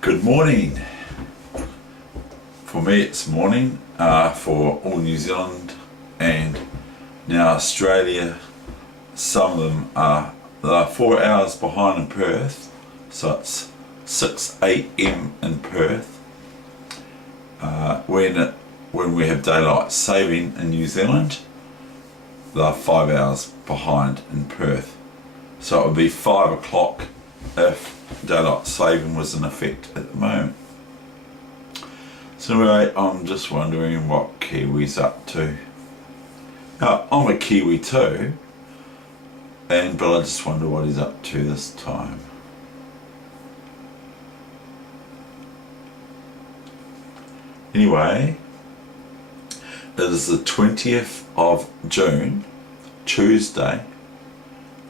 Good morning. For me it's morning, for all New Zealand and now Australia. Some of them they're 4 hours behind in Perth, so it's 6 AM in Perth. When we have daylight saving in New Zealand, they're 5 hours behind in Perth. So it would be 5 o'clock if daylight saving was in effect at the moment. So anyway, I'm just wondering what Kiwi's up to. Now, I'm a Kiwi too, but I just wonder what he's up to this time. Anyway, it is the 20th of June, Tuesday,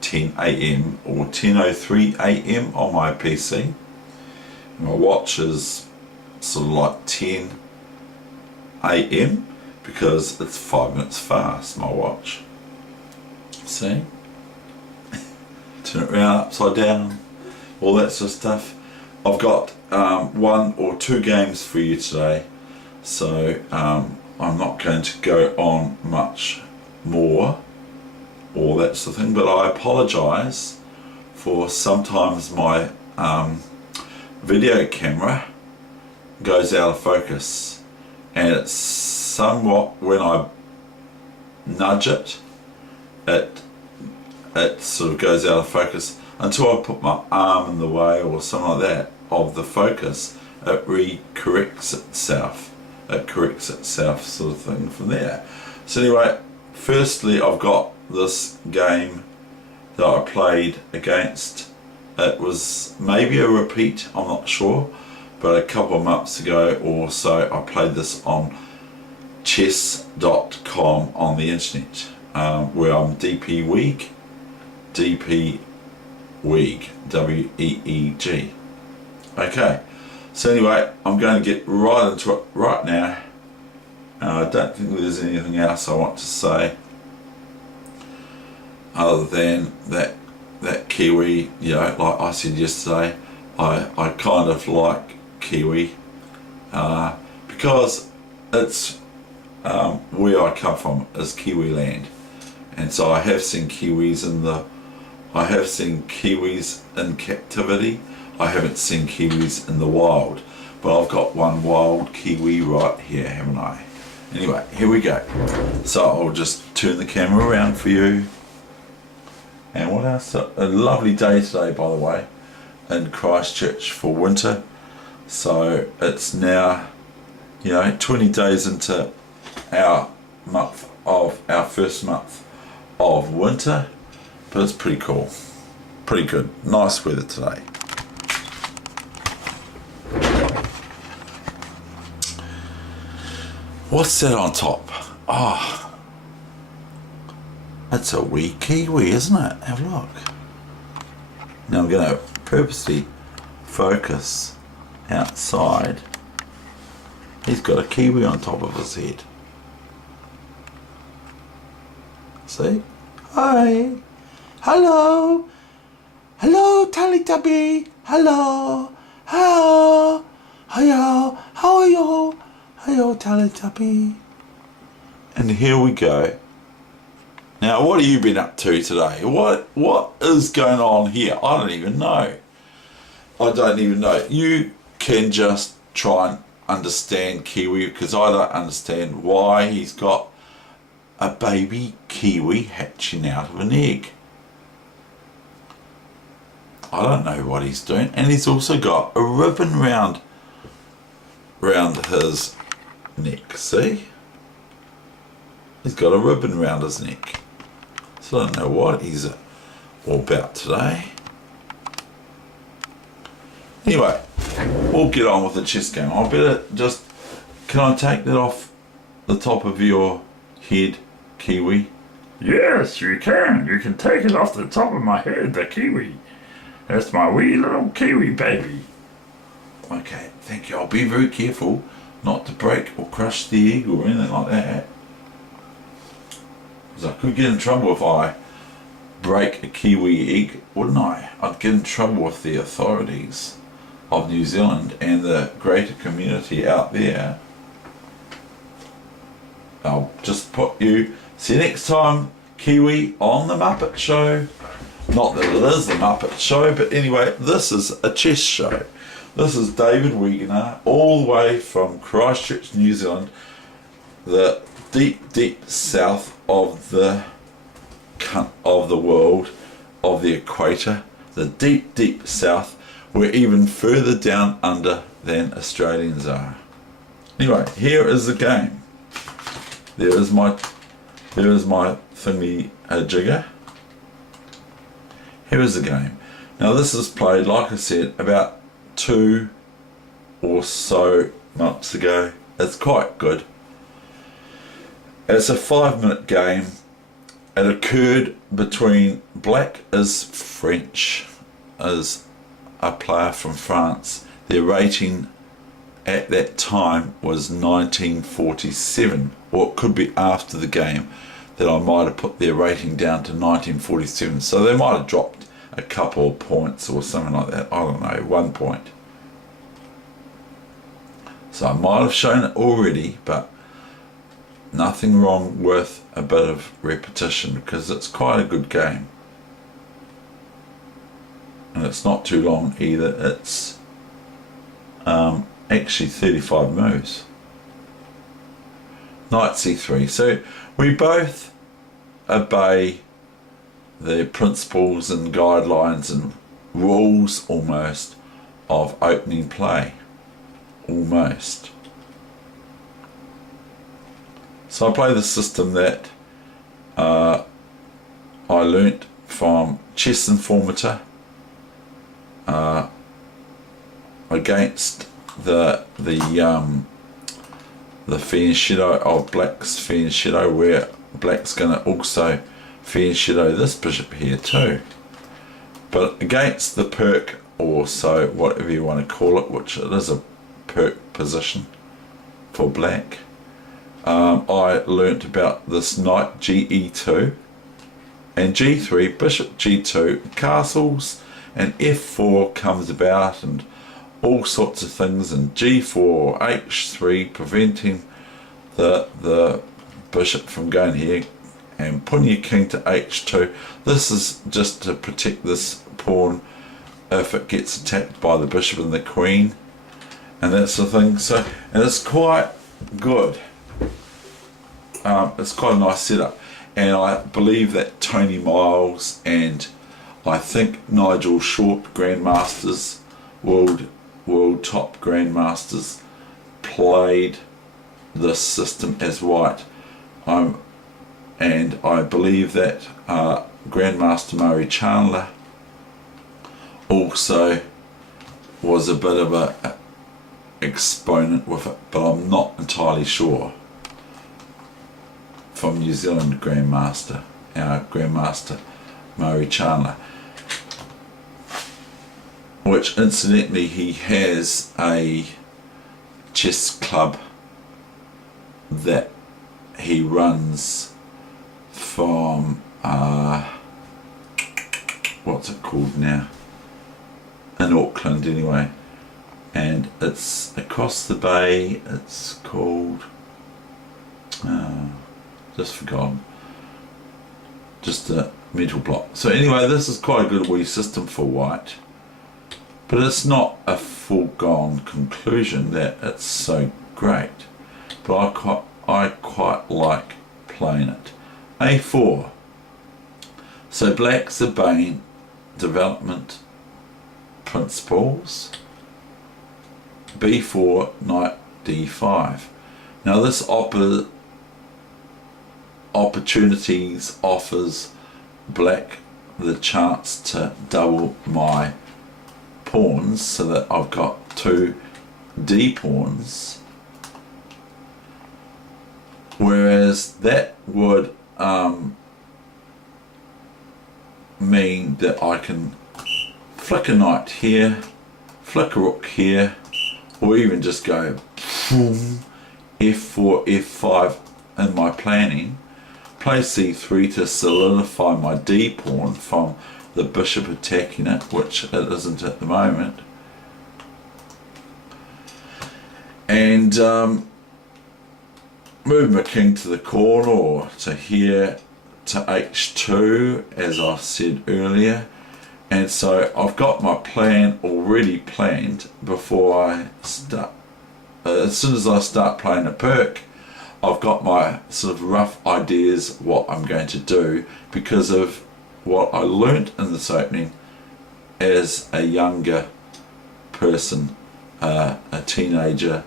10 AM or 10:03 AM on my PC. My watch is sort of like 10 AM because it's 5 minutes fast, my watch. See? Turn it around, upside down, all that sort of stuff. I've got 1 or 2 games for you today, so I'm not going to go on much more, all that sort of thing, but I apologise for sometimes my video camera goes out of focus, and it's somewhat, when I nudge it, it sort of goes out of focus until I put my arm in the way or something like that of the focus. It corrects itself sort of thing from there. So anyway, firstly I've got this game that I played against. It was maybe a repeat, I'm not sure, but a couple of months ago or so I played this on chess.com on the internet, where I'm DP Weeg, W-E-E-G. Okay, so anyway, I'm going to get right into it right now. I don't think there's anything else I want to say other than that Kiwi, you know, like I said yesterday, I kind of like Kiwi because it's where I come from is Kiwi land, and so I have seen Kiwis in captivity. I haven't seen Kiwis in the wild, but I've got one wild Kiwi right here, haven't I? Anyway, here we go. So I'll just turn the camera around for you. And what else? A lovely day today, by the way, in Christchurch for winter. So it's now, 20 days into our first month of winter, but it's pretty cool, pretty good, nice weather today. What's that on top? Oh, that's a wee Kiwi, isn't it? Have a look. Now I'm going to purposely focus outside. He's got a Kiwi on top of his head. See? Hi. Hello. Hello, Teletubby. Hello. Hello. Hello. How are you? Hello, Teletubby. And here we go. Now, what have you been up to today? What is going on here? I don't even know. You can just try and understand Kiwi, because I don't understand why he's got a baby Kiwi hatching out of an egg. I don't know what he's doing. And he's also got a ribbon round his neck, see? He's got a ribbon round his neck. So I don't know what he's all about today. Anyway, we'll get on with the chess game. I better just, can I take that off the top of your head, Kiwi? Yes, you can. You can take it off the top of my head, the Kiwi. That's my wee little Kiwi baby. Okay, thank you. I'll be very careful not to break or crush the egg or anything like that. Because I could get in trouble if I break a Kiwi egg, wouldn't I? I'd get in trouble with the authorities. of New Zealand and the greater community out there. I'll just put you, see you next time, Kiwi, on the Muppet Show. Not that it is the Muppet Show, but anyway, this is a chess show. This is David Weegenaar, all the way from Christchurch, New Zealand, the deep, deep south of the world, of the equator, the deep, deep south. We're even further down under than Australians are. Anyway, here is the game. There is my thingy jigger. Here is the game. Now this is played, like I said, about 2 or so months ago. It's quite good. It's a 5-minute game. It occurred between Black is French, is a player from France. Their rating at that time was 1947, or it could be after the game that I might have put their rating down to 1947. So they might have dropped a couple of points or something like that. I don't know, 1 point. So I might have shown it already, but nothing wrong with a bit of repetition because it's quite a good game. And it's not too long either. It's actually 35 moves. Knight c3. So we both obey the principles and guidelines and rules almost of opening play. Almost. So I play the system that I learnt from Chess Informator against the fianchetto of Black's fianchetto, where Black's going to also fianchetto this bishop here too. But against the perk, or so whatever you want to call it, which it is a perk position for Black, I learnt about this knight ge2 and g3, bishop g2, castles, and f4 comes about and all sorts of things, and g4, h3, preventing the bishop from going here and putting your king to h2. This is just to protect this pawn if it gets attacked by the bishop and the queen and that sort of thing. So, and it's quite good. It's quite a nice setup, and I believe that Tony Miles and I think Nigel Short, grandmasters, world top grandmasters, played this system as white. And I believe that Grandmaster Murray Chandler also was a bit of a exponent with it, but I'm not entirely sure. From New Zealand Grandmaster, our Grandmaster Murray Chandler, which incidentally he has a chess club that he runs from what's it called now, in Auckland anyway, and it's across the bay. It's called just forgotten, just a mental block. So anyway, this is quite a good wee system for white, but it's not a foregone conclusion that it's so great, but I quite like playing it. a4, so Black's obeying development principles. b4, knight d5. Now this opportunities offers Black the chance to double my pawns so that I've got 2 d pawns, whereas that would mean that I can flick a knight here, flick a rook here, or even just go boom, f4, f5 in my planning, play c3 to solidify my d pawn from the bishop attacking it, which it isn't at the moment, and move my king to the corner or to here to h2, as I said earlier. And so I've got my plan already planned before I start. As soon as I start playing a perk, I've got my sort of rough ideas what I'm going to do, because of what I learnt in this opening as a younger person, a teenager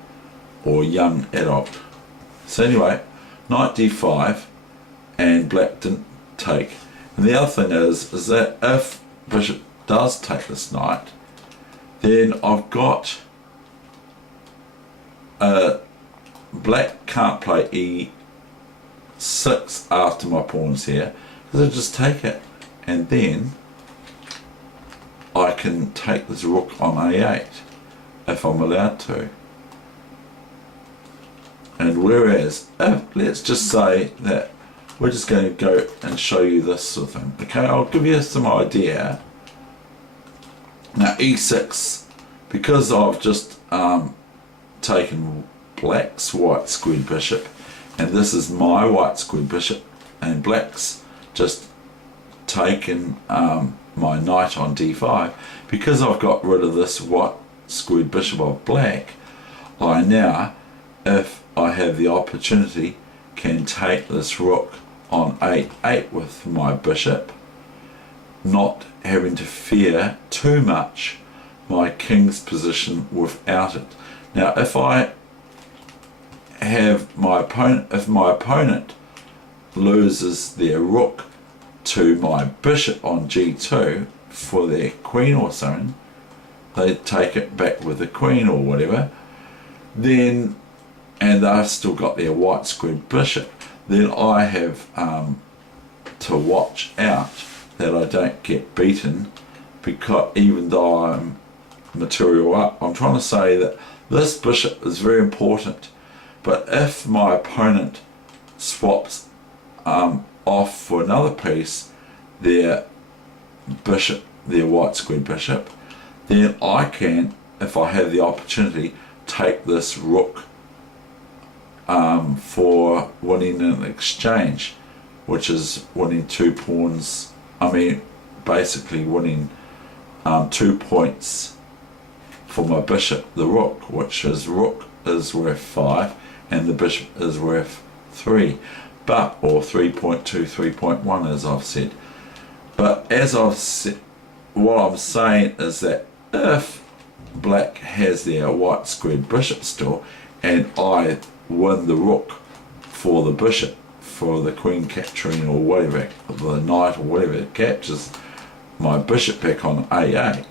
or young adult. So anyway, knight d5, and black didn't take. And the other thing is that if bishop does take this knight, then I've got black can't play e6 after my pawn's here, because I just take it, and then I can take this rook on a8 if I'm allowed to. And whereas, let's just say that we're just going to go and show you this sort of thing. Okay, I'll give you some idea. Now e6, because I've just taken black's white squared bishop, and this is my white squared bishop, and black's just taken my knight on d5. Because I've got rid of this white squared bishop of black, I now, if I have the opportunity, can take this rook on a8 with my bishop, not having to fear too much my king's position without it. Now if I have my opponent, if my opponent loses their rook to my bishop on g2 for their queen or something, they take it back with the queen or whatever, then, and they've still got their white squared bishop, then I have to watch out that I don't get beaten, because even though I'm material up. I'm trying to say that this bishop is very important, but if my opponent swaps off for another piece, their bishop, their white squared bishop, then I can, if I have the opportunity, take this rook for winning an exchange, which is winning 2 pawns, basically winning 2 points for my bishop, the rook, which is rook is worth 5 and the bishop is worth 3, but, or 3.2, 3.1 as I've said. But as I've said, what I'm saying is that if black has their white squared bishop still, and I win the rook for the bishop, for the queen capturing or whatever, the knight or whatever, it captures my bishop back on a8,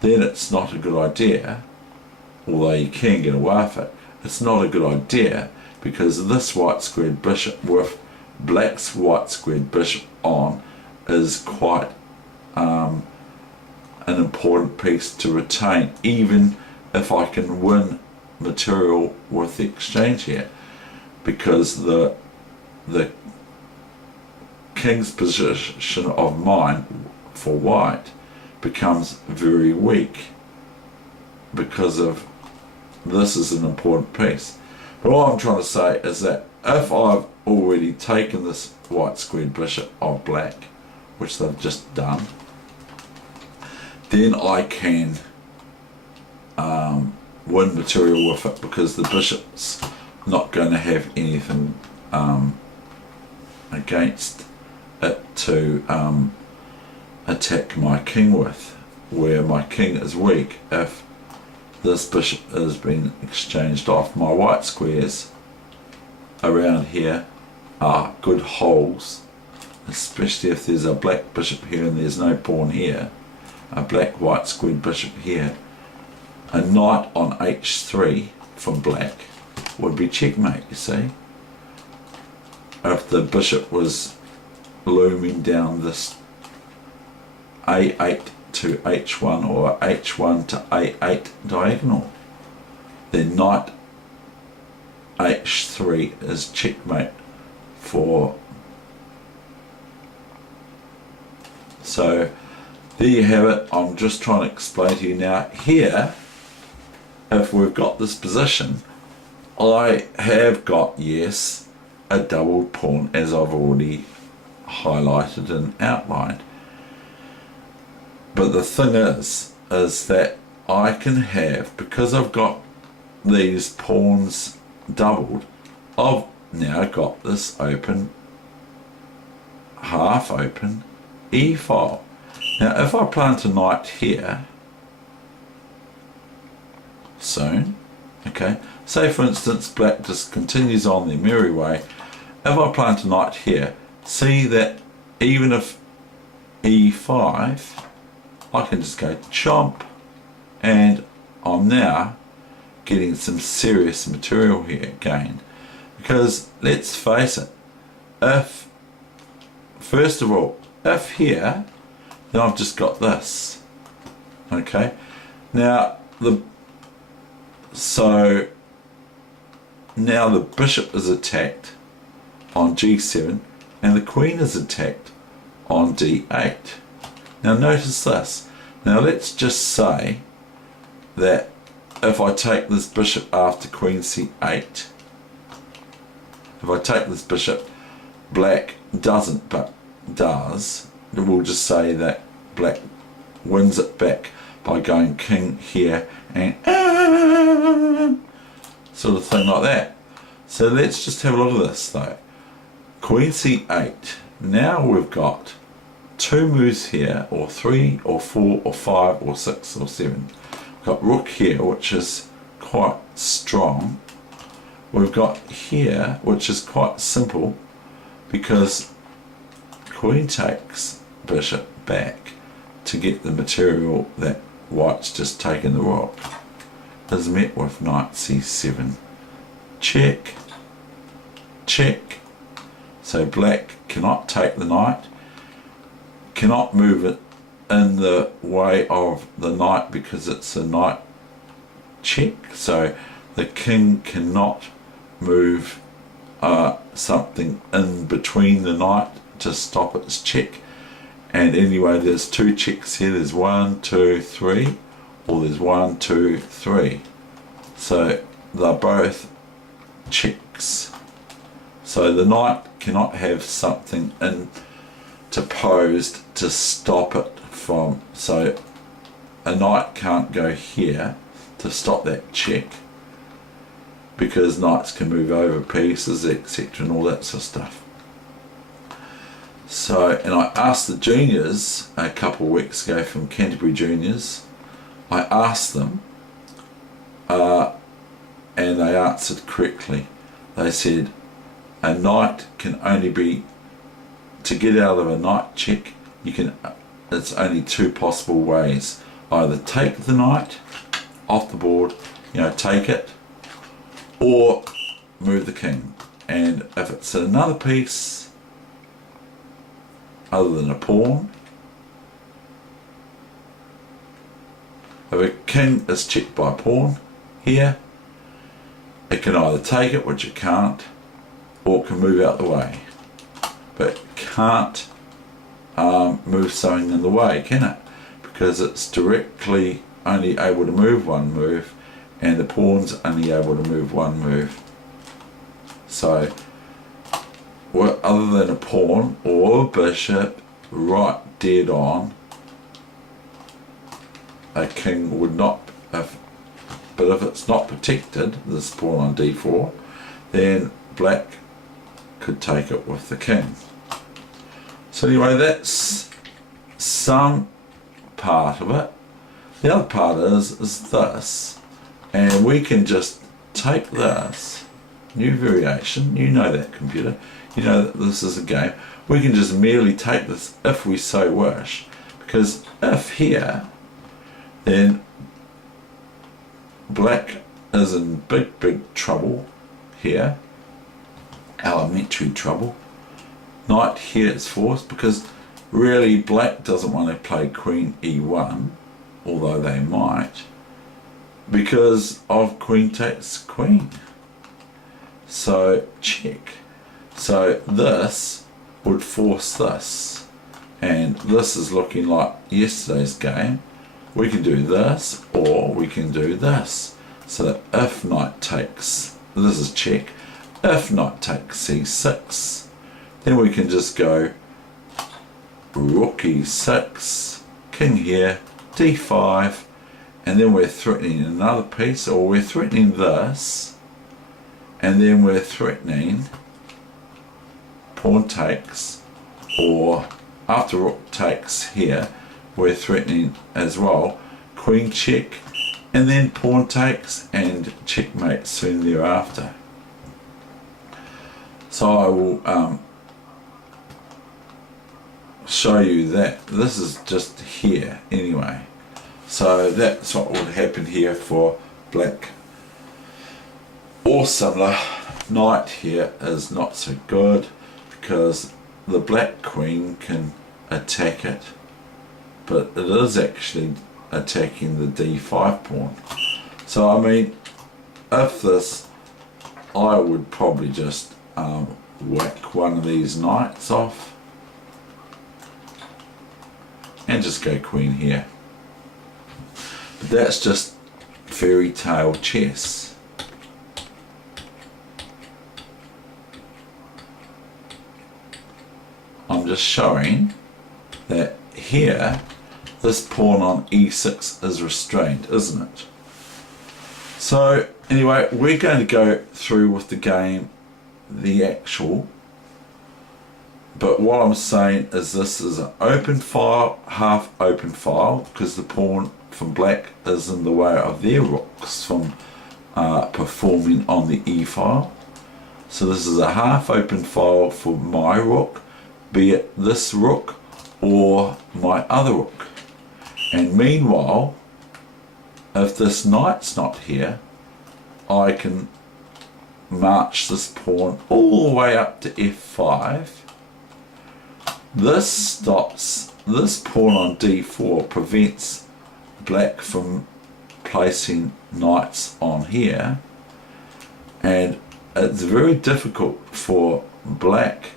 then it's not a good idea, although you can get away with it, it's not a good idea, because this white squared bishop with black's white squared bishop on is quite an important piece to retain, even if I can win material with the exchange here, because the king's position of mine for white becomes very weak, because of this is an important piece. But what I'm trying to say is that if I've already taken this white squared bishop of black, which they've just done, then I can win material with it, because the bishop's not going to have anything against it to attack my king with, where my king is weak. If this bishop has been exchanged off, my white squares around here are good holes, especially if there's a black bishop here and there's no pawn here, a black white squared bishop here. A knight on h3 from black would be checkmate, you see, if the bishop was looming down this a8 to h1 or h1 to a8 diagonal. Then knight h3 is checkmate for. So there you have it. I'm just trying to explain to you now here, if we've got this position, I have got, yes, a doubled pawn, as I've already highlighted and outlined. But the thing is that I can have, because I've got these pawns doubled, I've now got this open, half open e-file. Now if I plant a knight here soon, okay, say for instance black just continues on their merry way, if I plant a knight here, see that even if e5, I can just go chomp, and I'm now getting some serious material here gained. Because let's face it, if, first of all, if here, then I've just got this, okay. Now the bishop is attacked on g7 and the queen is attacked on d8. Now notice this. Now let's just say that if I take this bishop after queen c8, if I take this bishop, black doesn't but does, we'll just say that black wins it back by going king here and sort of thing like that. So let's just have a look at this though. Queen c8, now we've got two moves here, or 3 or 4 or 5 or 6 or 7. We've got rook here, which is quite strong. We've got here, which is quite simple, because queen takes bishop back to get the material that white's just taken the rook, is met with knight c7. Check, check. So black cannot take the knight, cannot move it in the way of the knight because it's a knight check. So the king cannot move something in between the knight to stop its check. And anyway, there's two checks here. There's 1, 2, 3, or there's 1, 2, 3. So they're both checks. So the knight cannot have something interposed to stop it from, so a knight can't go here to stop that check, because knights can move over pieces, etc., and all that sort of stuff. So, and I asked the juniors a couple of weeks ago from Canterbury Juniors, I asked them and they answered correctly. They said a knight can only be, to get out of a knight check, you can, it's only two possible ways. Either take the knight off the board, you know, take it, or move the king. And if it's another piece other than a pawn, if a king is checked by a pawn here, it can either take it, which it can't, or it can move out the way. But it can't move something in the way, can it? Because it's directly only able to move one move, and the pawn's only able to move one move. So, well, other than a pawn or a bishop right dead on, a king would not have. But if it's not protected, this pawn on d4, then black could take it with the king. So anyway, that's some part of it. The other part is this, and we can just take this new variation. You know that, computer, you know that this is a game. We can just merely take this if we so wish, because if here, then black is in big trouble here, elementary trouble. Knight here is forced, because really black doesn't want to play queen e1, although they might, because of queen takes queen. So check. So this would force this, and this is looking like yesterday's game. We can do this, or we can do this, so that if knight takes this is check. If knight takes c6, then we can just go rook e6, king here, d5, and then we're threatening another piece, or we're threatening this, and then we're threatening pawn takes, or after rook takes here, we're threatening as well queen check, and then pawn takes and checkmate soon thereafter. So I will show you that. This is just here anyway. So that's what would happen here for black. Or similar, knight here is not so good because the black queen can attack it, but it is actually attacking the d5 pawn. So I mean, if this, I would probably just whack one of these knights off and just go queen here. But that's just fairy tale chess. I'm just showing that here this pawn on e6 is restrained, isn't it? So anyway, we're going to go through with the game, the actual, but what I'm saying is this is an open file, half open file, because the pawn from black is in the way of their rooks from performing on the e file. So this is a half open file for my rook, be it this rook or my other rook. And meanwhile, if this knight's not here, I can march this pawn all the way up to f5. This stops, this pawn on d4 prevents black from placing knights on here, and it's very difficult for black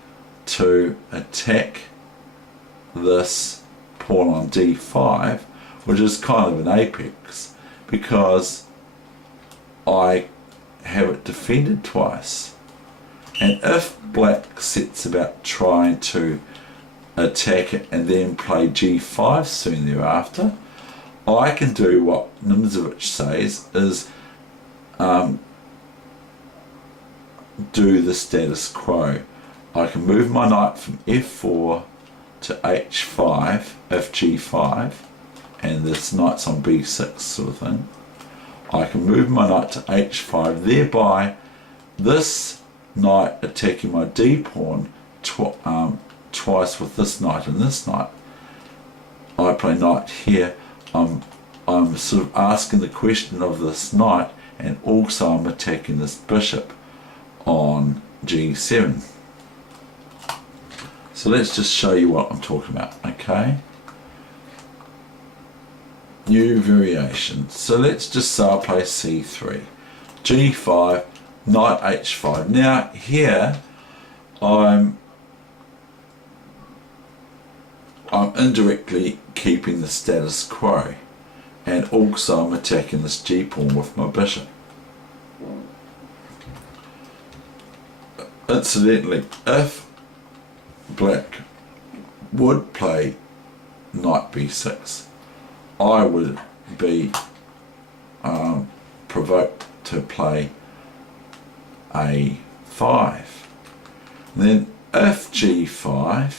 to attack this pawn on d5, which is kind of an apex, because I have it defended twice. And if black sets about trying to attack it and then play g5 soon thereafter, I can do what Nimzowitsch says is do the status quo. I can move my knight from f4 to h5 if g5, and this knight's on b6 sort of thing. I can move my knight to h5, thereby this knight attacking my d pawn twice with this knight and this knight. I play knight here. I'm sort of asking the question of this knight, and also I'm attacking this bishop on g7. So let's just show you what I'm talking about, okay? New variation. So let's just say I play c3, g5, knight h5. Now here I'm indirectly keeping the status quo, and also I'm attacking this g pawn with my bishop. Incidentally, if black would play knight b6, I would be provoked to play a5. Then if g5,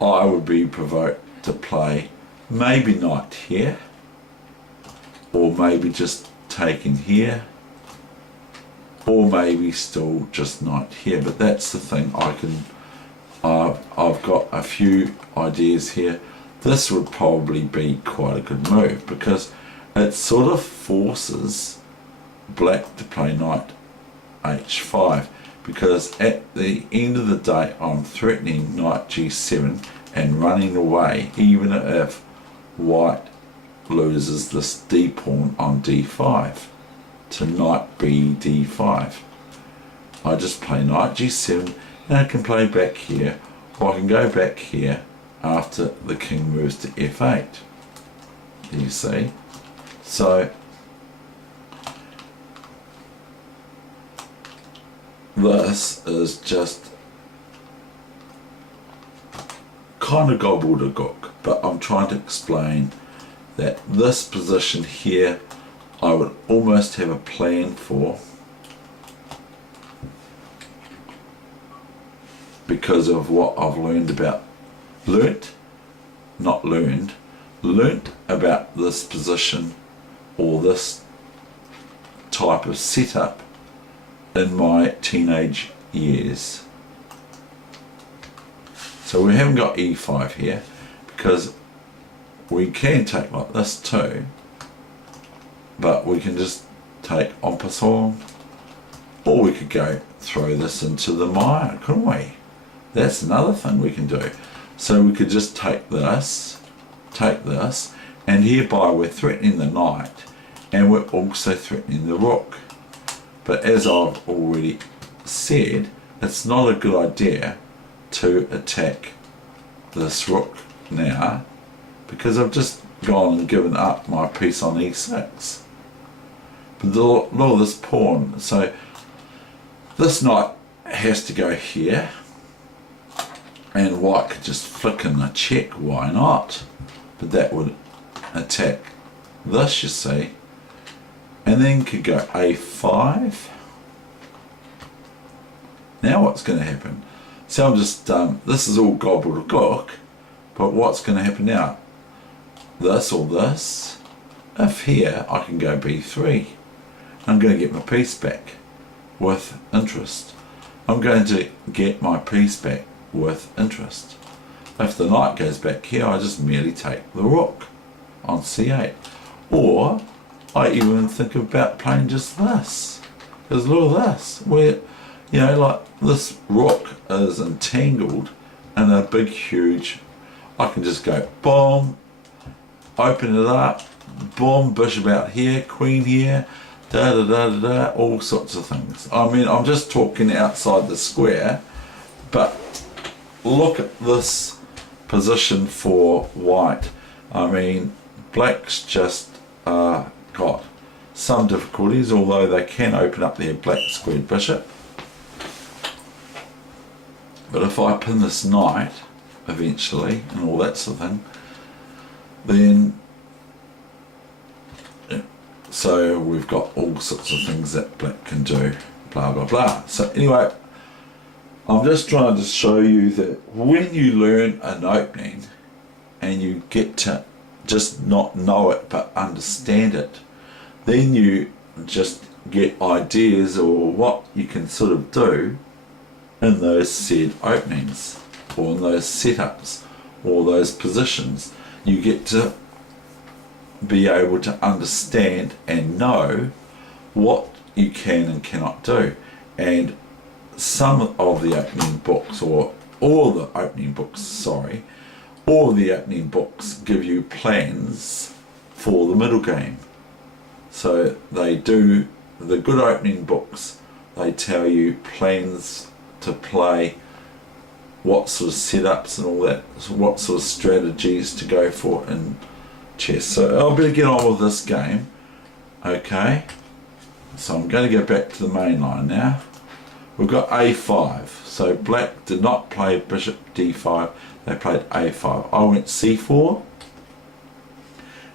I would be provoked to play maybe knight here, or maybe just taking here, or maybe still just knight here. But that's the thing, I've got a few ideas here. This would probably be quite a good move, because it sort of forces black to play knight h5, because at the end of the day I'm threatening knight g7 and running away, even if white loses this d pawn on d5 to knight b d5. I just play knight g7, and I can play back here, or I can go back here after the king moves to f8. You see? So this is just kind of gobbledygook, but I'm trying to explain that this position here I would almost have a plan for, because of what I've learned about learnt about this position or this type of setup in my teenage years. So we haven't got e5 here, because we can take like this too, but we can just take en passant, or we could go throw this into the mire, couldn't we? That's another thing we can do. So we could just take this, and hereby we're threatening the knight, and we're also threatening the rook. But as I've already said, it's not a good idea to attack this rook now, because I've just gone and given up my piece on e6. But look at this pawn. So this knight has to go here, and white could just flick in a check, why not? But that would attack this, you see, and then could go a5. Now what's going to happen? So I'm just, this is all gobbledygook, but what's going to happen now? This or this, if here I can go b3, I'm going to get my piece back with interest. I'm going to get my piece back with interest. If the knight goes back here, I just merely take the rook on c8. Or I even think about playing just this. Because look at this, where, you know, like this rook is entangled in a big huge, I can just go boom, open it up, boom, bishop out here, queen here, da da da da da, all sorts of things. I mean, I'm just talking outside the square, but look at this position for white. I mean, black's just got some difficulties, although they can open up their black squared bishop. But if I pin this knight eventually and all that sort of thing, then so we've got all sorts of things that black can do, blah blah blah. So anyway, I'm just trying to show you that when you learn an opening and you get to just not know it but understand it, then you just get ideas or what you can sort of do in those said openings or in those setups or those positions. You get to be able to understand and know what you can and cannot do. And some of the opening books, or all the opening books, sorry, all the opening books give you plans for the middle game. So they do, the good opening books, they tell you plans to play, what sort of setups and all that, what sort of strategies to go for in chess. So I better get on with this game. Okay, so I'm going to go back to the main line now. We've got a5. So black did not play bishop d5, they played a5. I went c4,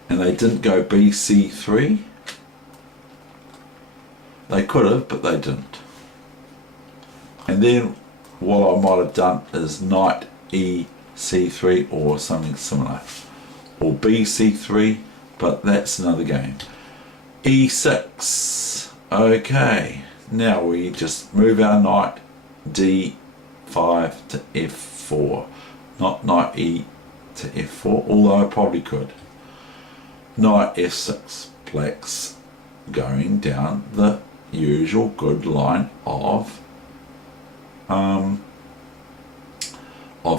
and they didn't go bc3. They could have, but they didn't. And then what I might have done is knight e c3 or something similar, or bc3, but that's another game. e6. Okay, now we just move our knight d5 to f4, not knight e to f4, although I probably could. Knight f6, black's going down the usual good line of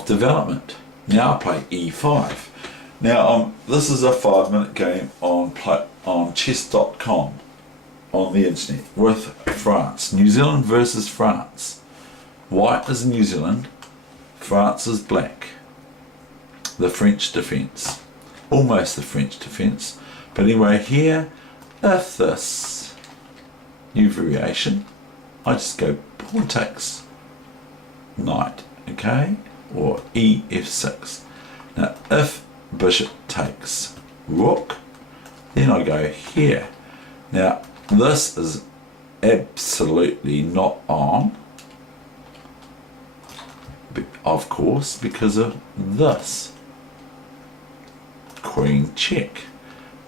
development. Now I play e5. Now this is a 5-minute game on chess.com on the internet with France. New Zealand versus France. White is New Zealand, France is black. The French defence. Almost the French defence. But anyway, here, if this new variation, I just go Or takes knight, okay, or ef6. Now if bishop takes rook, then I go here. Now this is absolutely not on, of course, because of this. Queen check.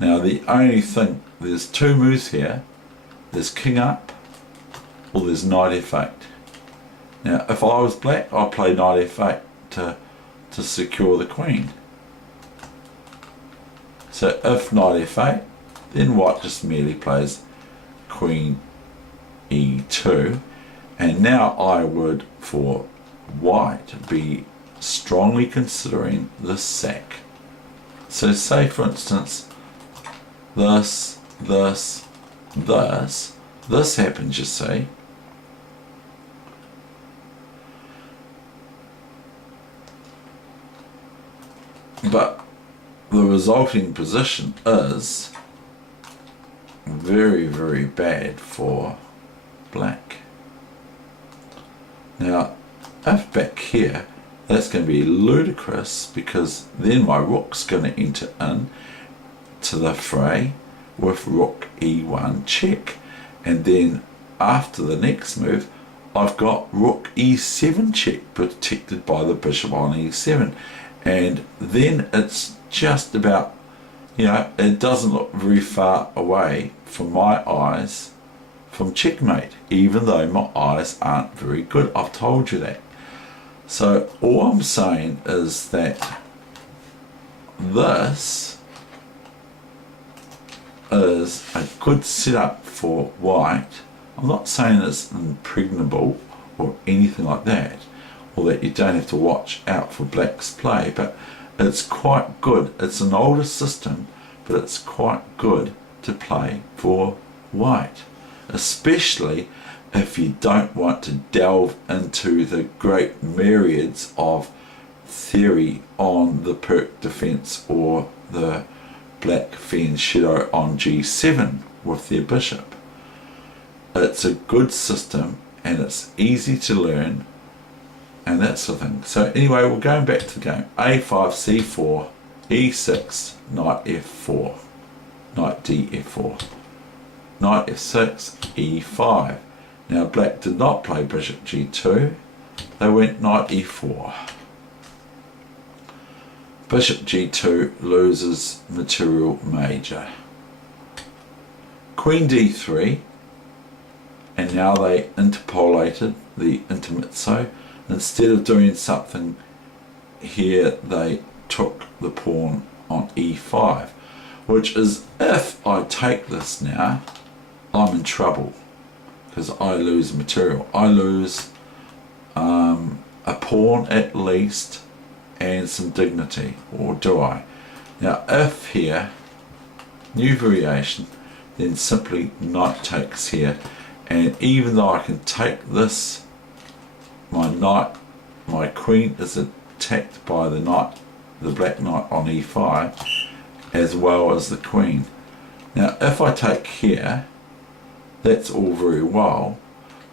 Now the only thing, there's two moves here. There's king up, or there's knight f8. Now if I was black, I'd play knight f8 to secure the queen. So if knight f8, then white just merely plays queen e2, and now I would, for white, be strongly considering the sack. So say for instance this happens, you see. But the resulting position is very, very bad for black. Now if back here, that's going to be ludicrous, because then my rook's going to enter in to the fray with rook e1 check, and then after the next move I've got rook e7 check protected by the bishop on e7, and then it's just about, you know, it doesn't look very far away from my eyes from checkmate, even though my eyes aren't very good. I've told you that. So all I'm saying is that this is a good setup for white. I'm not saying it's impregnable or anything like that, or that you don't have to watch out for black's play, but it's quite good. It's an older system, but it's quite good to play for white, especially if you don't want to delve into the great myriads of theory on the Perk defense or the black Fen Shadow on g7 with their bishop. It's a good system and it's easy to learn and that sort of thing. So anyway, we're going back to the game. a5, c4, e6, knight f4, knight df4, knight f6, e5. Now black did not play bishop g2, they went knight e4. Bishop g2 loses material major. Queen d3, and now they interpolated the intermezzo. Instead of doing something here, they took the pawn on e5, which is, if I take this now, I'm in trouble, because I lose material. I lose a pawn at least and some dignity, or do I? Now if here, new variation, then simply knight takes here, and even though I can take this, my queen is attacked by the knight, the black knight on e5, as well as the queen. Now if I take here, that's all very well,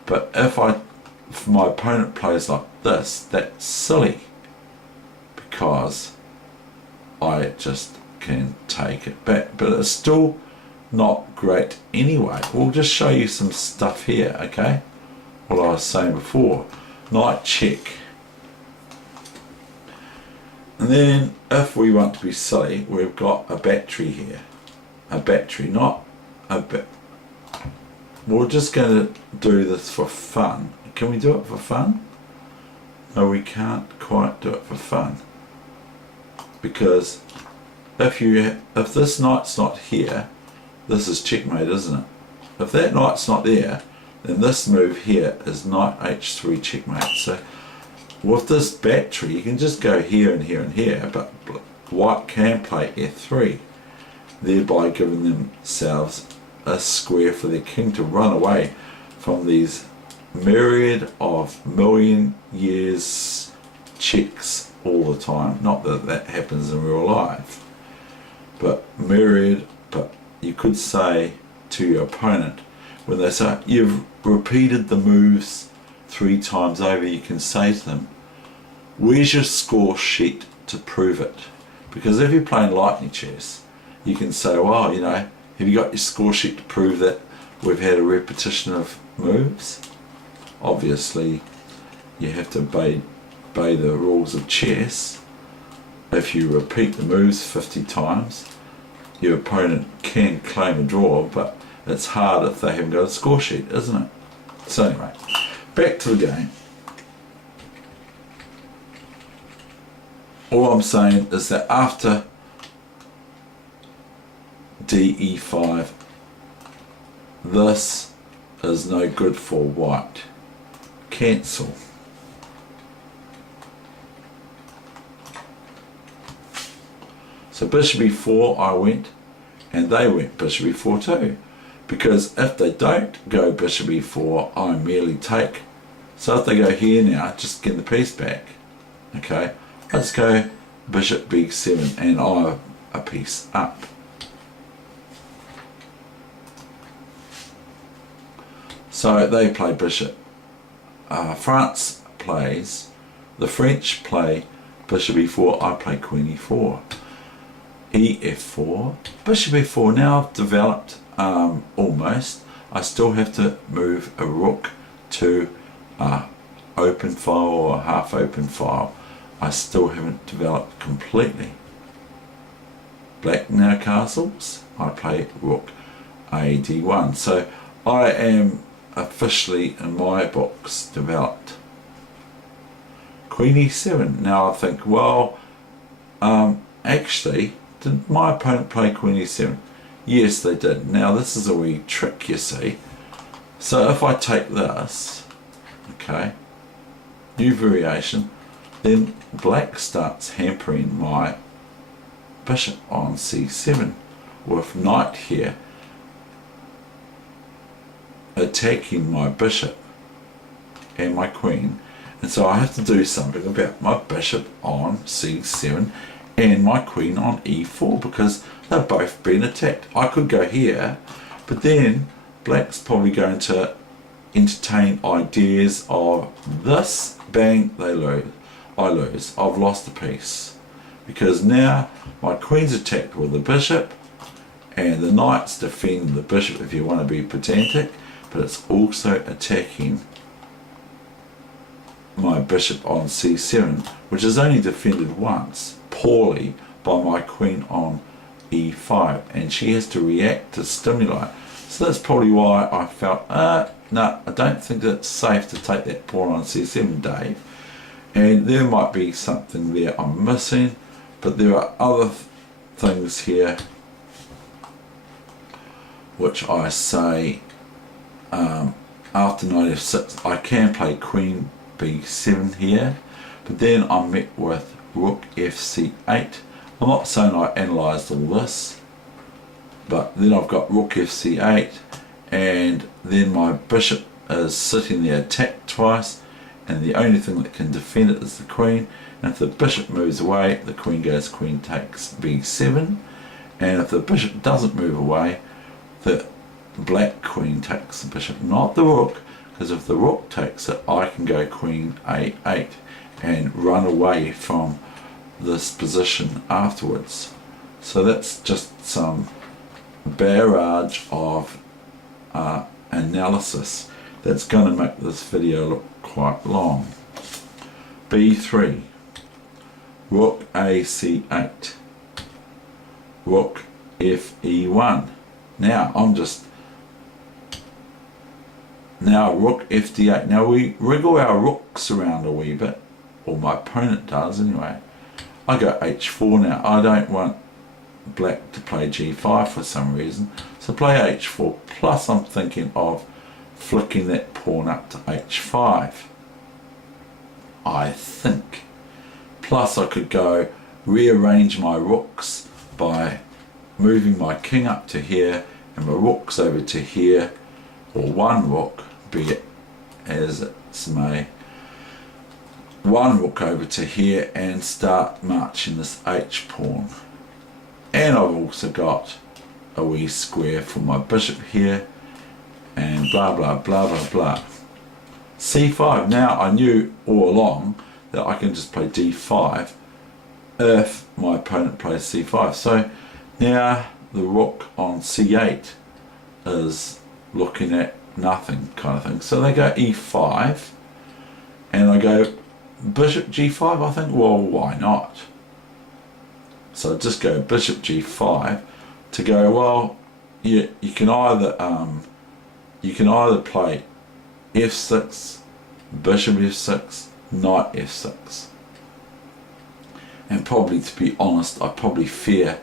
but if my opponent plays like this, that's silly, because I just can take it back, but it's still not great anyway. We'll just show you some stuff here, okay? What I was saying before, knight check. And then if we want to be silly, we've got a battery here. A battery, not a bit. We're just going to do this for fun. Can we do it for fun? No, we can't quite do it for fun, because if this knight's not here, this is checkmate, isn't it? If that knight's not there, then this move here is knight h3 checkmate. So with this battery, you can just go here and here and here, but white can play f3, thereby giving themselves a square for their king to run away from these myriad of million years checks all the time. Not that that happens in real life, but myriad. But you could say to your opponent, when they say you've repeated the moves 3 times over, you can say to them, where's your score sheet to prove it? Because if you're playing lightning chess, you can say, well, you know, have you got your score sheet to prove that we've had a repetition of moves? Obviously, you have to obey the rules of chess. If you repeat the moves 50 times, your opponent can claim a draw, but it's hard if they haven't got a score sheet, isn't it? So anyway, back to the game. All I'm saying is that after DE5, this is no good for white. Cancel. So bishop e4 I went, and they went bishop e4 too. Because if they don't go bishop e4, I merely take. So if they go here now, just get the piece back. Okay, I just go bishop b7 and I'm a piece up. So they play bishop. France plays, the French play bishop e4, I play queen e4. ef4, bishop e4. Now I've developed almost. I still have to move a rook to open file or half open file. I still haven't developed completely. Black now castles, I play rook a d1. So I am officially in my books developed. Queen e7. Now I think, well, actually, did my opponent play queen e7? Yes, they did. Now this is a wee trick, you see. So if I take this, okay, new variation, then black starts hampering my bishop on c7 with knight here attacking my bishop and my queen, and so I have to do something about my bishop on c7 and my queen on e4 because they've both been attacked. I could go here, but then black's probably going to entertain ideas of this, bang, they lose, I lose, I've lost a piece, because now my queen's attacked with the bishop and the knight's defending the bishop if you want to be pedantic, but it's also attacking my bishop on c7, which is only defended once, poorly, by my queen on e5, and she has to react to stimuli. So that's probably why I felt, no, I don't think it's safe to take that pawn on c7, Dave. And there might be something there I'm missing, but there are other things here which I say after knight f6 I can play queen b7 here, but then I'm met with rook fc8. I'm not saying I analysed all this, but then I've got rook fc8, and then my bishop is sitting there attacked twice, and the only thing that can defend it is the queen, and if the bishop moves away, the queen goes queen takes b7, and if the bishop doesn't move away, the black queen takes the bishop, not the rook, because if the rook takes it, I can go queen a8 and run away from this position afterwards. So that's just some barrage of analysis that's going to make this video look quite long. b3, rook ac8, rook fe1. Now rook fd8. Now we wriggle our rooks around a wee bit, or my opponent does anyway. I go h4 now. I don't want black to play g5 for some reason, so play h4, plus I'm thinking of flicking that pawn up to h5, I think. Plus I could go rearrange my rooks by moving my king up to here and my rooks over to here, or one rook, be it as it's may, one rook over to here, and start marching this h pawn. And I've also got a wee square for my bishop here, and blah blah blah blah blah. c5. Now I knew all along that I can just play d5 if my opponent plays c5. So now the rook on c8 is looking at nothing kind of thing. So they go e5 and I go bishop g5. I think, well, why not? So just go bishop g5 to go, well, you can either play f6, bishop f6, knight f6. And probably, to be honest, I probably fear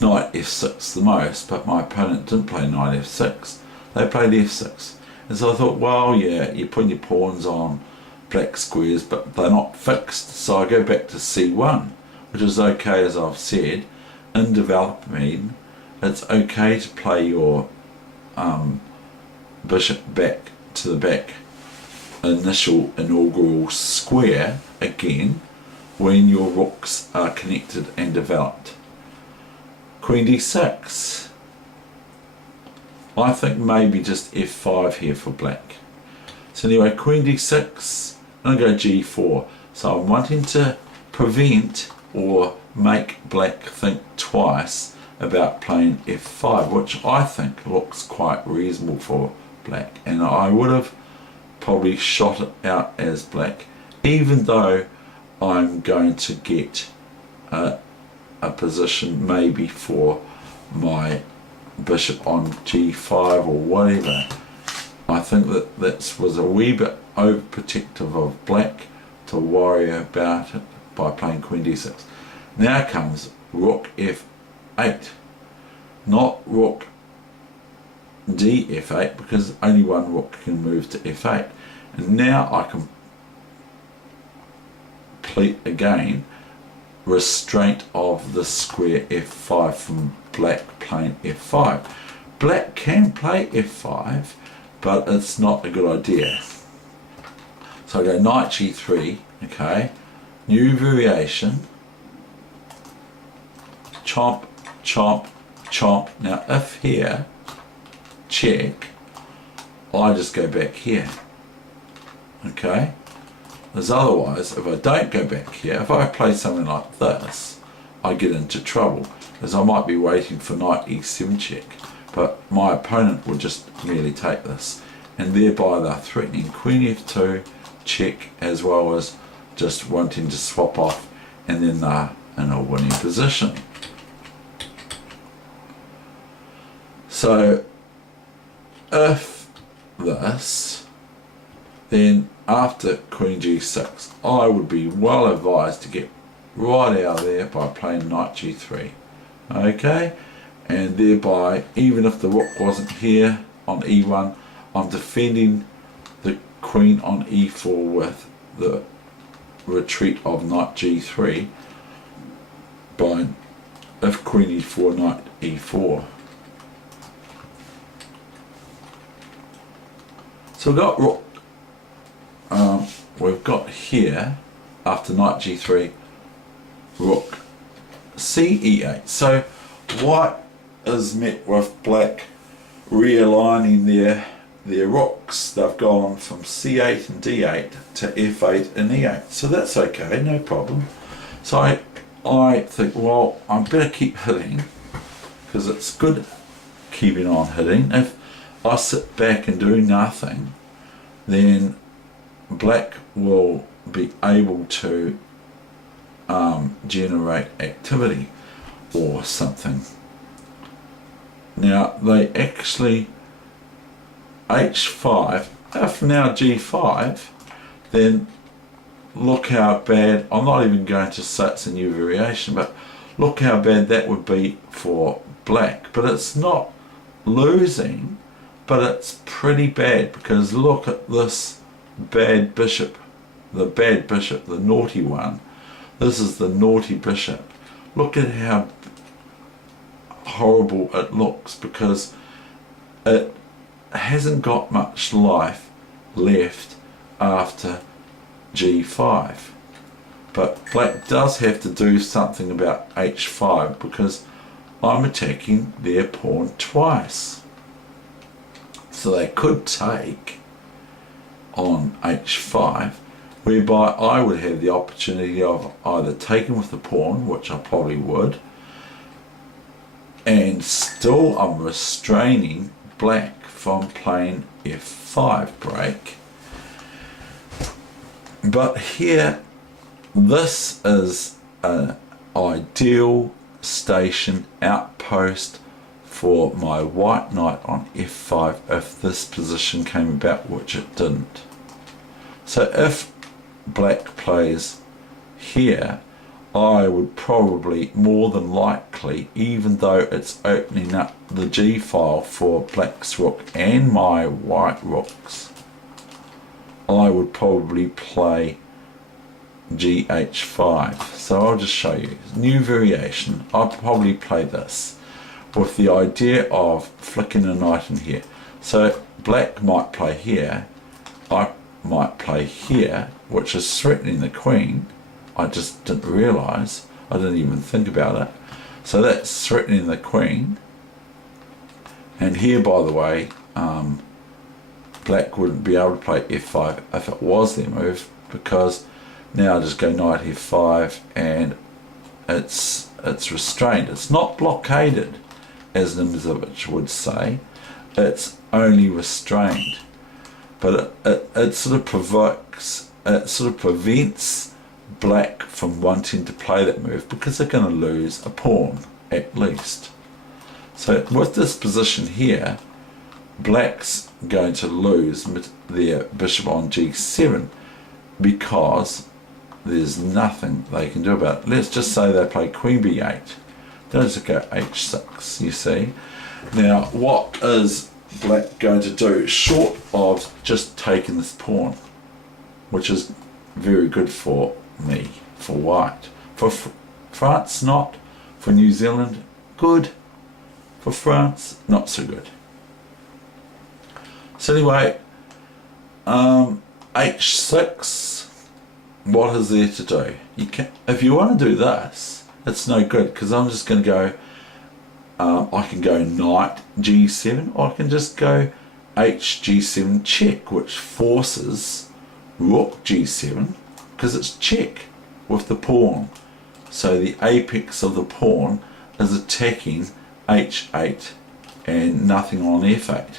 knight f6 the most, but my opponent didn't play knight f6, they played f6. And so I thought, well, yeah, you're putting your pawns on black squares, but they're not fixed, so I go back to c1, which is okay. As I've said, in development, it's okay to play your bishop back to the back inaugural square again when your rooks are connected and developed. Queen d6. I think maybe just f5 here for black. So anyway, queen d6, and I go g4. So I'm wanting to prevent or make black think twice about playing f5, which I think looks quite reasonable for black, and I would have probably shot it out as black, even though I'm going to get a position maybe for my bishop on g5 or whatever. I think that was a wee bit overprotective of black to worry about it by playing queen d6. Now comes rook f8, not rook df8, because only one rook can move to f8. And now I can complete again restraint of the square f5 from black playing f5. Black can play f5, but it's not a good idea. So I go knight g3, okay, new variation, chomp, chomp, chomp. Now if here, check, I just go back here, okay? As otherwise, if I don't go back here, if I play something like this, I get into trouble, as I might be waiting for knight e7 check, but my opponent will just merely take this, and thereby they're threatening queen f2 check, as well as just wanting to swap off, and then they're in a winning position. So if this, then after queen g6, I would be well advised to get right out of there by playing knight g3, okay, and thereby, even if the rook wasn't here on e1, I'm defending the queen on e4 with the retreat of knight g3 by, if queen e4, knight e4. So we've got rook, we've got here, after knight g3, rook ce8. So white is met with black realigning their rooks. They've gone from c8 and d8 to f8 and e8. So that's okay, no problem. So I think, well, I better keep hitting, because it's good keeping on hitting. If I sit back and do nothing, then black will be able to generate activity or something. Now they actually h5, if now g5, then look how bad, I'm not even going to say it's a new variation, but look how bad that would be for black. But it's not losing, but it's pretty bad, because look at this bad bishop, the naughty one. This is the naughty bishop. Look at how horrible it looks, because it hasn't got much life left after g5. But black does have to do something about h5, because I'm attacking their pawn twice. So they could take on h5, whereby I would have the opportunity of either taking with the pawn, which I probably would, and still I'm restraining black from playing f5 break. But here, this is an ideal station outpost for my white knight on f5 if this position came about, which it didn't. So if black plays here, I would probably, more than likely, even though it's opening up the G file for black's rook and my white rooks, I would probably play GH5. So I'll just show you. New variation. I'll probably play this with the idea of flicking a knight in here. So black might play here, I might play here, which is threatening the queen. I just didn't realise, I didn't even think about it. So that's threatening the queen. And here, by the way, black wouldn't be able to play f5 if it was their move, because now I just go knight f5 and it's restrained. It's not blockaded, as Nimzovich would say, it's only restrained. But it sort of provokes, it sort of prevents black from wanting to play that move, because they're going to lose a pawn at least. So with this position here, black's going to lose their bishop on g7 because there's nothing they can do about it. Let's just say they play queen b8. They'll just go h6, you see. Now, what is black going to do, short of just taking this pawn, which is very good for me, for white. For France, not. For New Zealand, good. For France, not so good. So anyway, h6, what is there to do? You can, if you want to do this, it's no good, because I'm just going to go, I can go knight g7, or I can just go hg7 check, which forces rook g7, because it's check with the pawn. So the apex of the pawn is attacking h8 and nothing on f8.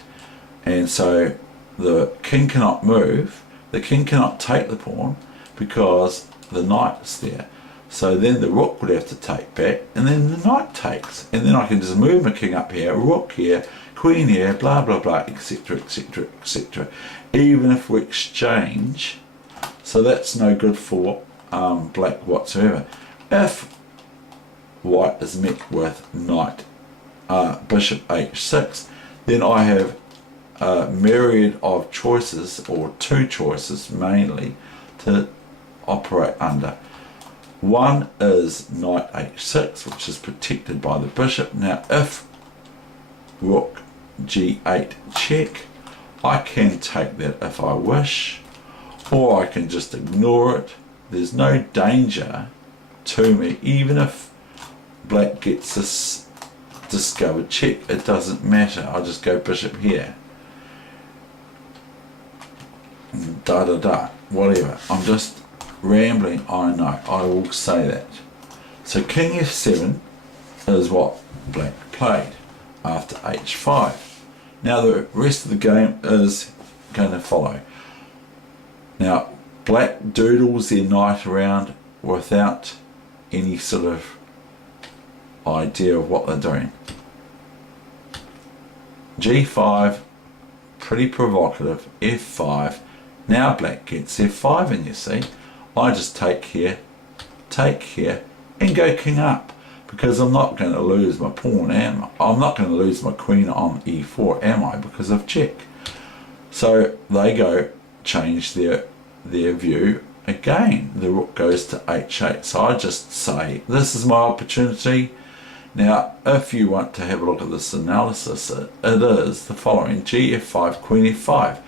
And so the king cannot move, the king cannot take the pawn because the knight is there. So then the rook would have to take back, and then the knight takes, and then I can just move my king up here, rook here, queen here, blah blah blah, etc, etc, etc, even if we exchange. So that's no good for black whatsoever. If white is met with knight bishop h6, then I have a myriad of choices, or two choices mainly, to operate under. One is knight h6, which is protected by the bishop. Now if rook g8 check, I can take that if I wish, or I can just ignore it. There's no danger to me, even if black gets this discovered check, it doesn't matter. I'll just go bishop here, da da da, whatever. I'm just rambling, I know, I will say that. So king f7 is what black played after h5. Now the rest of the game is going to follow. Now black doodles their knight around without any sort of idea of what they're doing. g5, pretty provocative, f5. Now black gets f5, and you see, I just take here, and go king up, because I'm not going to lose my pawn, am I? I'm not going to lose my queen on e4, am I? Because of check. So they go change their view again. The rook goes to h8. So I just say, this is my opportunity. Now, if you want to have a look at this analysis, it is the following: g f5, queen f5.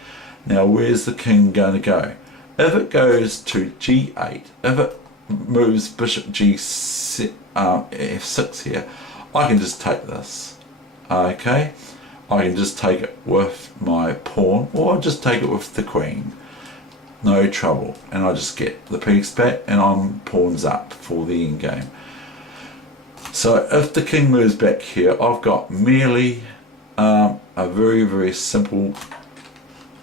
Now, where's the king going to go? If it goes to g8, if it moves bishop f6 here, I can just take this. Okay, I can just take it with my pawn, or just take it with the queen. no trouble, and I just get the piece back and I'm pawns up for the end game. So if the king moves back here, I've got merely a very simple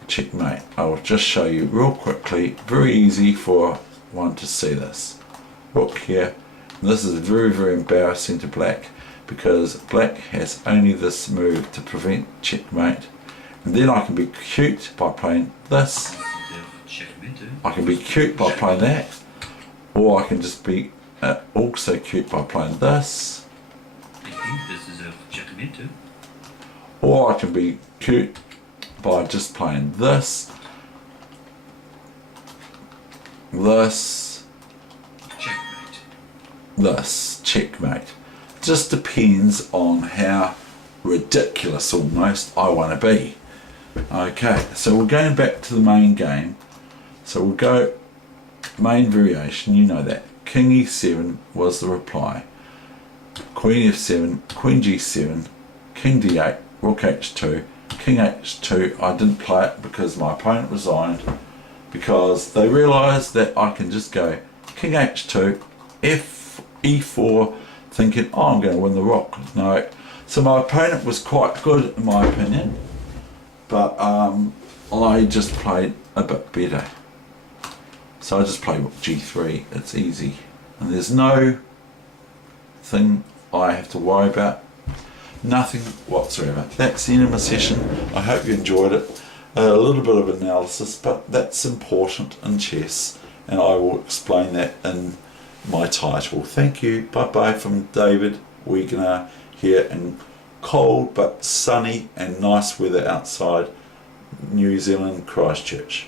checkmate. I'll just show you real quickly, very easy for one to see this. Rook here, and this is very embarrassing to black, because black has only this move to prevent checkmate, and then I can be cute by playing this. I can be cute by playing that, or I can just be also cute by playing this. Or I can be cute by just playing this, this, this, checkmate. Just depends on how ridiculous almost I want to be. Okay, so we're going back to the main game. So we'll go main variation, you know that. King e7 was the reply. Queen f7, queen g7, king d8, rook h2, king h2. I didn't play it because my opponent resigned, because they realised that I can just go king h2, f e4, thinking, oh, I'm going to win the rook. No. So my opponent was quite good in my opinion, but I just played a bit better. So I just play rook g3, it's easy. And there's no thing I have to worry about. Nothing whatsoever. That's the end of my session. I hope you enjoyed it. A little bit of analysis, but that's important in chess, and I will explain that in my title. Thank you. Bye bye from David Weegenaar here in cold but sunny and nice weather outside New Zealand, Christchurch.